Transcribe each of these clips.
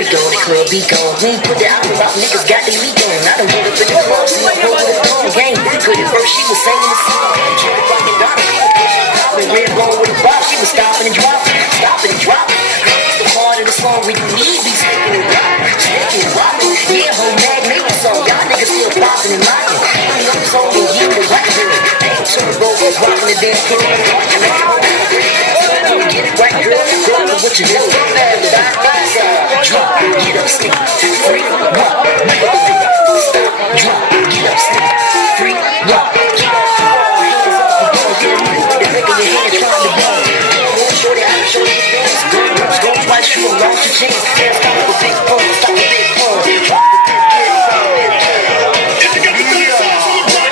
we go, the club be gone. We ain't put the album out, niggas got their leak on. I done rolled up in the club, see a girl with a thong game. Good at first, she was singing the song. Jerry rockin' bottom, she was pushing pop. And red bone with a box, she was stopping and dropping. Stopping and dropping. The part of the song where you need be sticking and rocking. Sticking and rocking. Yeah, whole mag made the song. Y'all niggas still popping and locking. You know the song and you the right girl. Ain't turbo, rocking the damn club. Get it right, girl. Girl, know what you do. Back, drop, get up, sleep. Free, rock, make the beat. Stop, drop, get up, sleep. Free, rock, get up. The nigga your head trying to ball. Show the out, show the dance. Girls, go twice, you gon' launch your chance. Stop the big pump, stop the big pump. Drop the big if you got the best size on the block,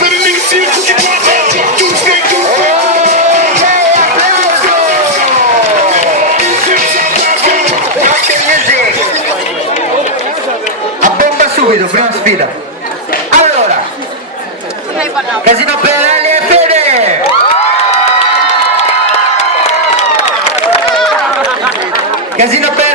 let a nigga see you cook it pop up. Do the snake, do the subito, prima sfida. Allora, casino per Eli e Fede. Casino per